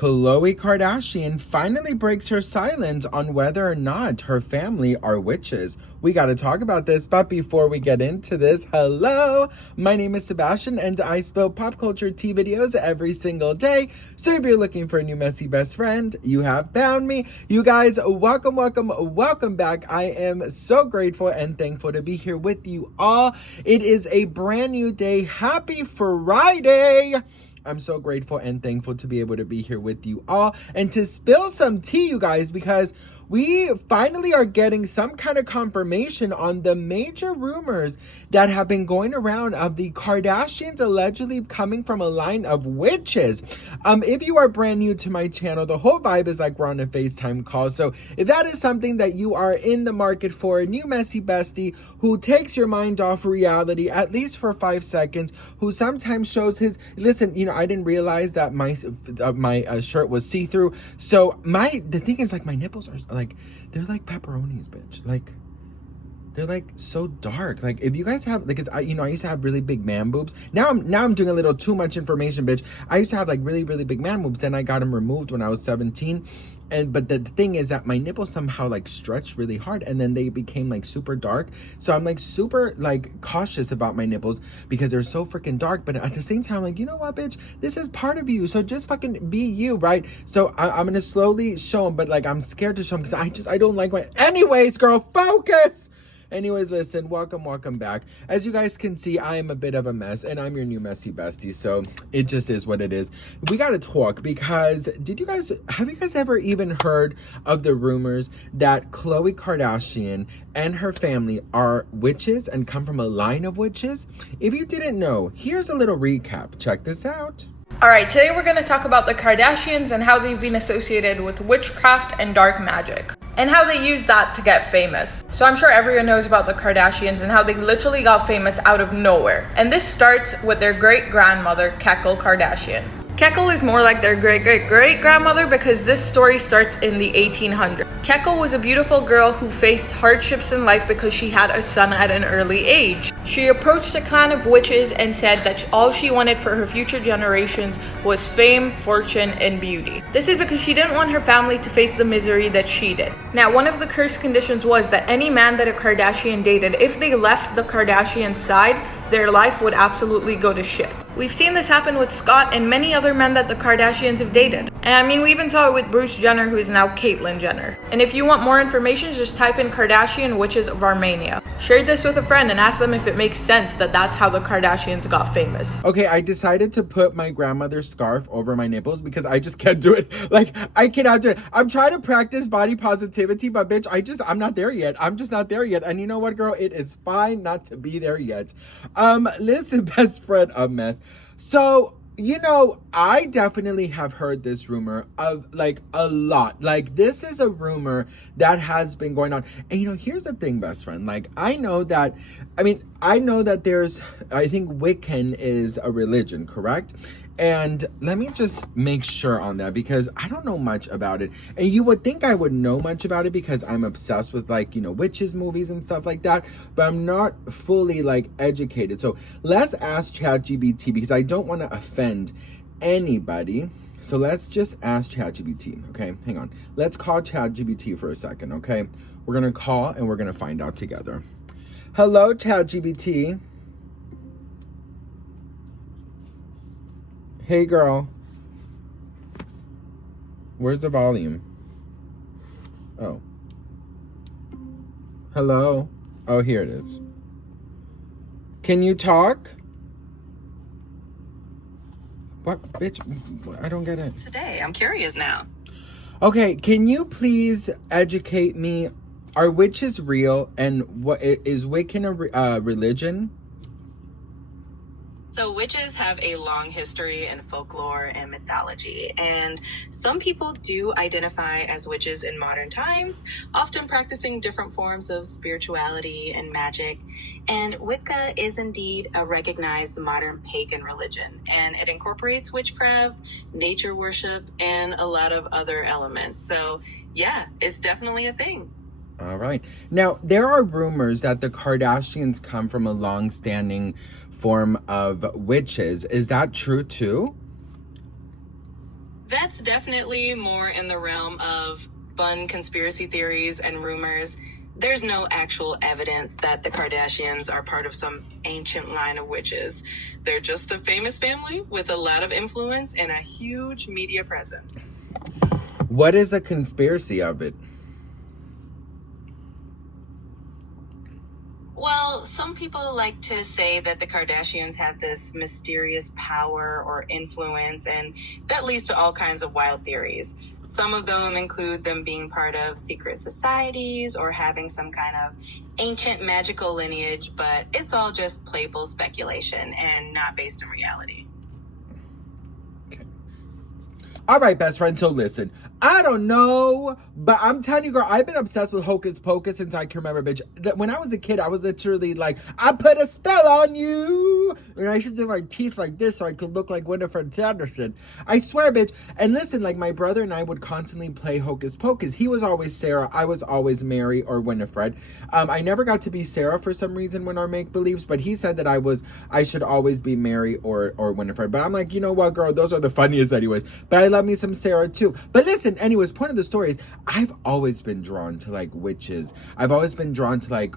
Khloe Kardashian finally breaks her silence on whether or not her family are witches. We got to talk about this, but before we get into this, hello, my name is Sebastian and I spill pop culture tea videos every single day. So if you're looking for a new messy best friend, you have found me. You guys, welcome back. I am so grateful and thankful to be here with you all. It is a brand new day. Happy Friday. I'm so grateful and thankful to be able to be here with you all and to spill some tea, you guys, because we finally are getting some kind of confirmation on the major rumors that have been going around of the Kardashians allegedly coming from a line of witches. If you are brand new to my channel, the whole vibe is like we're on a FaceTime call. So if that is something that you are in the market for, a new messy bestie who takes your mind off reality, at least for 5 seconds, who sometimes shows his, listen, you know, I didn't realize that my shirt was see-through. So the thing is, like, my nipples are like, they're like pepperonis, bitch. Like, they're like so dark. Like, if you guys have, like, I used to have really big man boobs. Now I'm doing a little too much information, bitch. I used to have like really big man boobs. Then I got them removed when I was 17. But the thing is that my nipples somehow like stretched really hard and then they became like super dark. So I'm like super like cautious about my nipples because they're so freaking dark. But at the same time, like, you know what, bitch, this is part of you. So just fucking be you, right? So I'm going to slowly show them, but like, I'm scared to show them because I don't like anyways, girl, focus. Anyways, listen, welcome back. As you guys can see, I am a bit of a mess and I'm your new messy bestie. So it just is what it is. We got to talk because have you guys ever even heard of the rumors that Khloe Kardashian and her family are witches and come from a line of witches? If you didn't know, here's a little recap. Check this out. Alright, today we're going to talk about the Kardashians and how they've been associated with witchcraft and dark magic, and how they use that to get famous. So I'm sure everyone knows about the Kardashians and how they literally got famous out of nowhere. And this starts with their great-grandmother, Khloe Kardashian. Khloe is more like their great-great-great-grandmother because this story starts in the 1800s. Khloe was a beautiful girl who faced hardships in life because she had a son at an early age. She approached a clan of witches and said that all she wanted for her future generations was fame, fortune, and beauty. This is because she didn't want her family to face the misery that she did. Now, one of the curse conditions was that any man that a Kardashian dated, if they left the Kardashian side, their life would absolutely go to shit. We've seen this happen with Scott and many other men that the Kardashians have dated. And I mean, we even saw it with Bruce Jenner, who is now Caitlyn Jenner. And if you want more information, just type in Kardashian Witches of Armenia. Share this with a friend and ask them if it makes sense that that's how the Kardashians got famous. Okay, I decided to put my grandmother's scarf over my nipples because I just can't do it. Like, I cannot do it. I'm trying to practice body positivity, but bitch, I'm not there yet. I'm just not there yet. And you know what, girl? It is fine not to be there yet. Listen, best friend, a mess. So, you know, I definitely have heard this rumor of like a lot. Like, this is a rumor that has been going on. And you know, here's the thing, best friend. Like, I know that there's, I think Wiccan is a religion, correct? And let me just make sure on that because I don't know much about it. And you would think I would know much about it because I'm obsessed with, like, you know, witches movies and stuff like that. But I'm not fully like educated. So let's ask ChatGPT because I don't want to offend anybody. So let's just ask ChatGPT. Okay, hang on. Let's call ChatGPT for a second. Okay, we're going to call and we're going to find out together. Hello, ChatGPT. Hey girl, where's the volume? Oh. Hello? Oh, here it is. Can you talk? What, bitch? I don't get it. Today, I'm curious now. Okay, can you please educate me? Are witches real? And what is Wiccan a religion? So witches have a long history in folklore and mythology, and some people do identify as witches in modern times, often practicing different forms of spirituality and magic. And Wicca is indeed a recognized modern pagan religion, and it incorporates witchcraft, nature worship, and a lot of other elements. So yeah, it's definitely a thing. All right. Now, there are rumors that the Kardashians come from a long-standing form of witches. Is that true too? That's definitely more in the realm of fun conspiracy theories and rumors. There's no actual evidence that the Kardashians are part of some ancient line of witches. They're just a famous family with a lot of influence and a huge media presence. What is a conspiracy of it? Well, some people like to say that the Kardashians have this mysterious power or influence, and that leads to all kinds of wild theories. Some of them include them being part of secret societies or having some kind of ancient magical lineage, but it's all just playful speculation and not based in reality. All right, best friend, so listen. I don't know, but I'm telling you, girl, I've been obsessed with Hocus Pocus since I can remember, bitch. That when I was a kid, I was literally like, I put a spell on you. And I should do my teeth like this so I could look like Winifred Sanderson. I swear, bitch. And listen, like, my brother and I would constantly play Hocus Pocus. He was always Sarah. I was always Mary or Winifred. I never got to be Sarah for some reason when our make-believes, but he said that I should always be Mary or Winifred. But I'm like, you know what, girl? Those are the funniest anyways. But I love me some Sarah too. But listen, anyways, point of the story is I've always been drawn to like witches. I've always been drawn to like,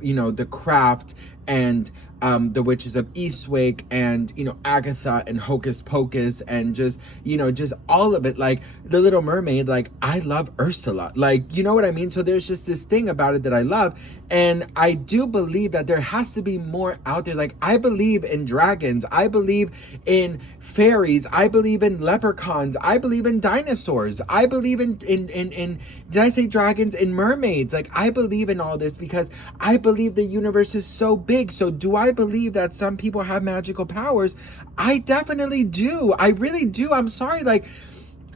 you know, the craft and the witches of Eastwick and, you know, Agatha and Hocus Pocus and just, you know, just all of it. Like the Little Mermaid, like I love Ursula, like, you know what I mean? So there's just this thing about it that I love. And I do believe that there has to be more out there. Like I believe in dragons. I believe in fairies. I believe in leprechauns. I believe in dinosaurs. I believe in did I say dragons? In mermaids. Like I believe in all this because I believe the universe is so big. So do I believe that some people have magical powers? I definitely do. I really do. I'm sorry. Like,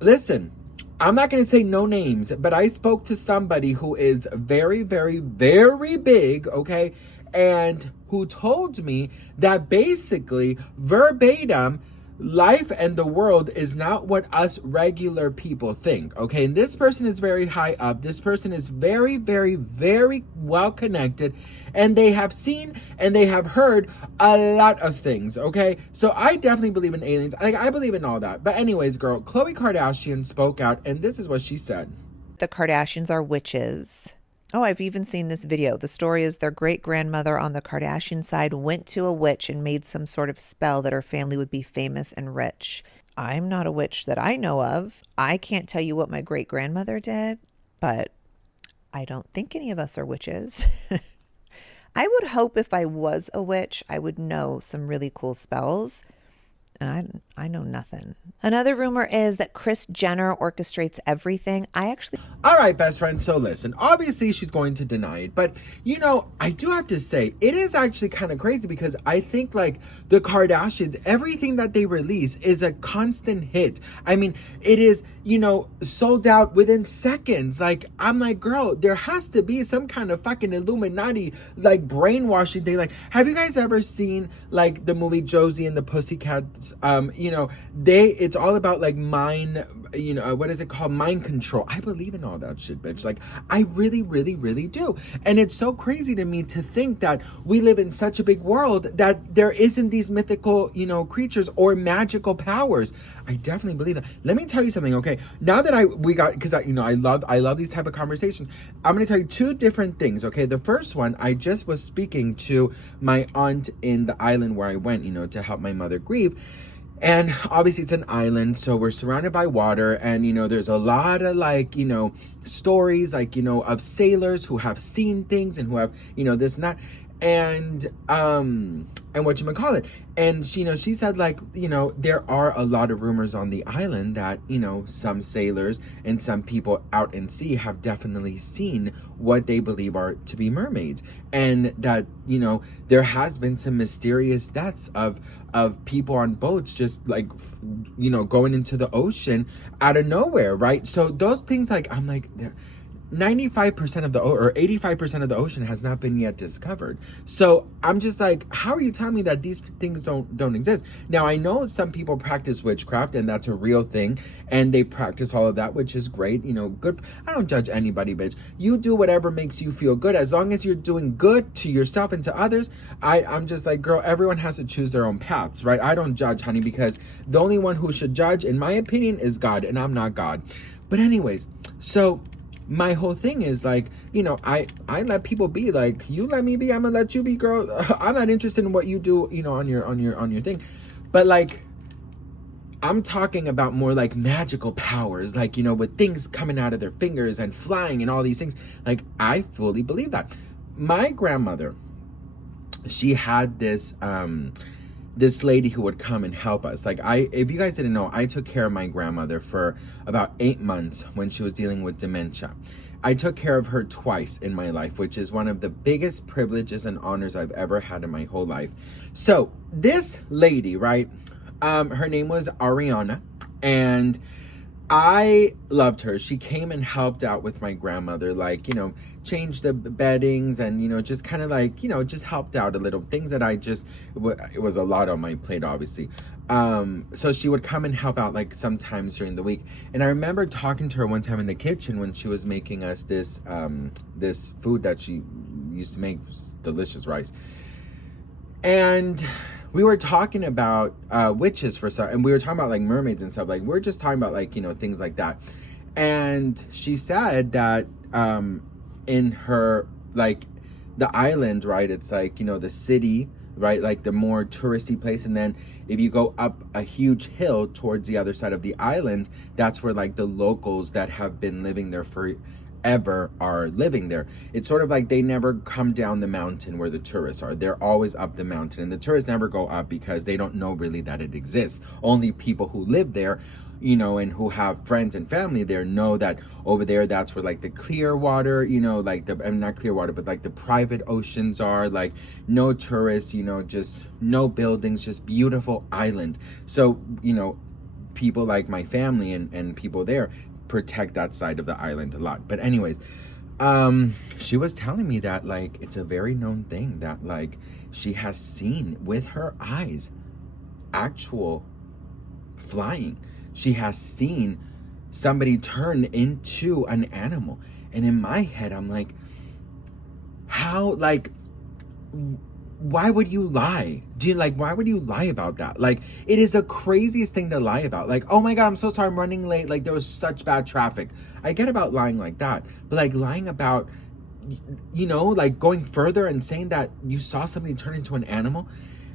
listen, I'm not going to say no names, but I spoke to somebody who is very, very, very big, okay? And who told me that basically, verbatim, life and the world is not what us regular people think, okay? And this person is very high up. This person is very, very, very well connected. And they have seen and they have heard a lot of things, okay? So I definitely believe in aliens. Like, I believe in all that. But anyways, girl, Khloe Kardashian spoke out, and this is what she said. The Kardashians are witches. Oh, I've even seen this video. The story is their great-grandmother on the Kardashian side went to a witch and made some sort of spell that her family would be famous and rich. I'm not a witch that I know of. I can't tell you what my great-grandmother did, but I don't think any of us are witches. I would hope if I was a witch, I would know some really cool spells. And I know nothing. Another rumor is that Kris Jenner orchestrates everything. All right, best friend. So listen, obviously she's going to deny it, but you know, I do have to say it is actually kind of crazy because I think like the Kardashians, everything that they release is a constant hit. I mean, it is, you know, sold out within seconds. Like, I'm like, girl, there has to be some kind of fucking Illuminati, like brainwashing thing. Like, have you guys ever seen like the movie Josie and the Pussycats? You know, it's all about like mind, you know, what is it called? Mind control. I believe in all that shit, bitch. Like, I really, really, really do. And it's so crazy to me to think that we live in such a big world that there isn't these mythical, you know, creatures or magical powers. I definitely believe that. Let me tell you something, okay? Now that because you know, I love these type of conversations. I'm going to tell you two different things, okay? The first one, I just was speaking to my aunt in the island where I went, you know, to help my mother grieve. And obviously it's an island, so we're surrounded by water, and you know, there's a lot of like, you know, stories like, you know, of sailors who have seen things and who have, you know, this and that. And whatchamacallit. And she, you know, she said like, you know, there are a lot of rumors on the island that, you know, some sailors and some people out in sea have definitely seen what they believe are to be mermaids. And that, you know, there has been some mysterious deaths of people on boats just like, you know, going into the ocean out of nowhere, right? So those things, like, I'm like, 95% of the or 85% of the ocean has not been yet discovered. So I'm just like, how are you telling me that these things don't exist? Now I know some people practice witchcraft, and that's a real thing, and they practice all of that, which is great, you know, good. I don't judge anybody, bitch. You do whatever makes you feel good, as long as you're doing good to yourself and to others. I'm just like, girl, everyone has to choose their own paths, right? I don't judge, honey, because the only one who should judge, in my opinion, is God, and I'm not God. But anyways, so my whole thing is like, you know, I let people be. Like, you let me be, I'm gonna let you be, girl. I'm not interested in what you do, you know, on your thing. But like, I'm talking about more like magical powers, like, you know, with things coming out of their fingers and flying and all these things. Like, I fully believe that. My grandmother, she had this this lady who would come and help us. Like, if you guys didn't know, I took care of my grandmother for about 8 months when she was dealing with dementia. I took care of her twice in my life, which is one of the biggest privileges and honors I've ever had in my whole life. So this lady, right, her name was Ariana, and I loved her. She came and helped out with my grandmother, like, you know, changed the beddings and, you know, just kind of like, you know, just helped out a little, things that I just, it was a lot on my plate, obviously. So she would come and help out like sometimes during the week. And I remember talking to her one time in the kitchen when she was making us this, this food that she used to make, delicious rice. And we were talking about witches for some, and we were talking about like mermaids and stuff. Like, we're just talking about like, you know, things like that. And she said that in her, like, the island, right, it's like, you know, the city, right, like the more touristy place, and then if you go up a huge hill towards the other side of the island, that's where like the locals that have been living there forever are living there. It's sort of like they never come down the mountain where the tourists are. They're always up the mountain, and the tourists never go up because they don't know really that it exists. Only people who live there, you know, and who have friends and family there know that over there, that's where like the clear water, you know, like the, I mean, not clear water, but like the private oceans are, like no tourists, you know, just no buildings, just beautiful island. So, you know, people like my family and people there protect that side of the island a lot. But anyways, she was telling me that like it's a very known thing that like she has seen with her eyes actual flying. She has seen somebody turn into an animal. And in my head, I'm like, how, like, why would you lie? Do you, like, why would you lie about that? Like, it is the craziest thing to lie about. Like, oh my God, I'm so sorry, I'm running late. Like, there was such bad traffic. I get about lying like that. But like lying about, you know, like going further and saying that you saw somebody turn into an animal.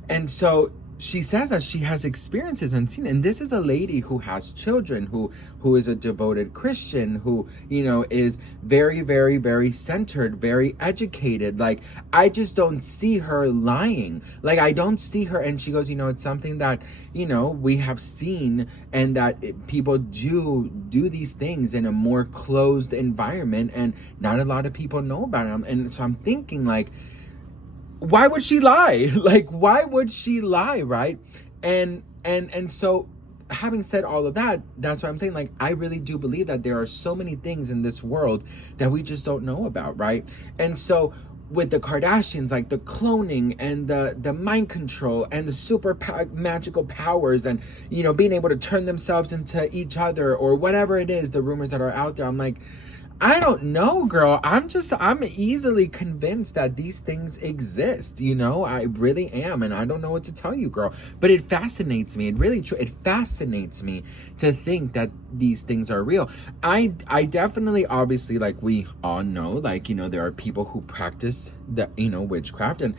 And so she says that she has experiences and seen, and this is a lady who has children, who is a devoted Christian, who, you know, is very, very, very centered, very educated. Like, I just don't see her lying. Like, I don't see her. And she goes, you know, it's something that, you know, we have seen, and that people do these things in a more closed environment, and not a lot of people know about them. And so I'm thinking, like, why would she lie? Like, why would she lie, right? And so, having said all of that, that's what I'm saying. Like, I really do believe that there are so many things in this world that we just don't know about, right? And so, with the Kardashians, like the cloning and the mind control and the super magical powers, and, you know, being able to turn themselves into each other, or whatever it is, the rumors that are out there, I'm like, I don't know, girl. I'm easily convinced that these things exist, you know? I really am, and I don't know what to tell you, girl. But it fascinates me. It fascinates me to think that these things are real. I definitely, obviously, like we all know, like, you know, there are people who practice the, you know, witchcraft, and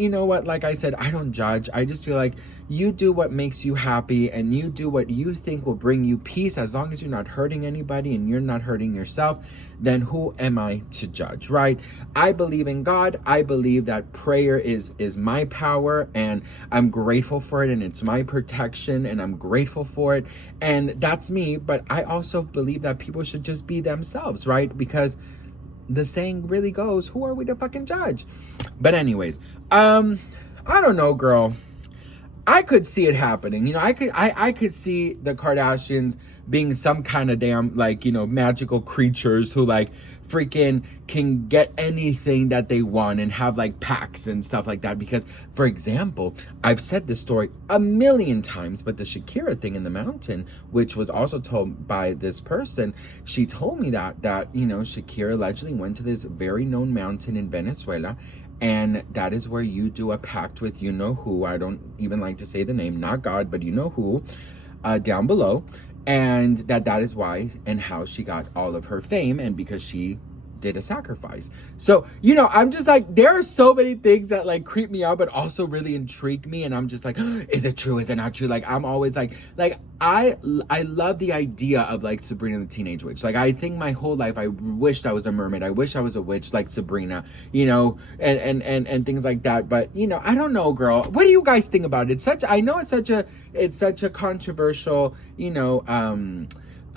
you know what, like I said, I don't judge. I just feel like you do what makes you happy, and you do what you think will bring you peace, as long as you're not hurting anybody and you're not hurting yourself. Then who am I to judge, right? I believe in God. I believe that prayer is my power, and I'm grateful for it, and it's my protection, and I'm grateful for it, and that's me. But I also believe that people should just be themselves, right? Because the saying really goes, who are we to fucking judge? But anyways, I don't know, girl. I could see it happening. You know, I could see the Kardashians being some kind of damn, like, you know, magical creatures who like freaking can get anything that they want and have like packs and stuff like that. Because, for example, I've said this story a million times, but the Shakira thing in the mountain, which was also told by this person, she told me that you know, Shakira allegedly went to this very known mountain in Venezuela, and that is where you do a pact with you know who. I don't even like to say the name, not God, but you know who, down below. And that is why and how she got all of her fame, and because she did a sacrifice. So, you know, I'm just like, there are so many things that like creep me out, but also really intrigue me. And I'm just like, is it true? Is it not true? Like, I'm always like I love the idea of like Sabrina the Teenage Witch. Like, I think my whole life I wished I was a mermaid. I wish I was a witch like Sabrina, you know, and things like that. But, you know, I don't know, girl. What do you guys think about it? I know it's such a controversial, you know,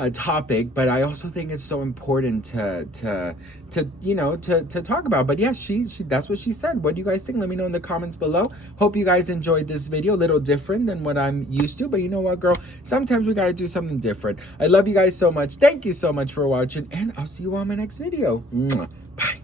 a topic, but I also think it's so important to you know, to talk about. But yeah, she that's what she said. What do you guys think? Let me know in the comments below. Hope you guys enjoyed this video. A little different than what I'm used to, but you know what, girl, sometimes we gotta do something different. I love you guys so much. Thank you so much for watching, and I'll see you on my next video. Mwah. Bye.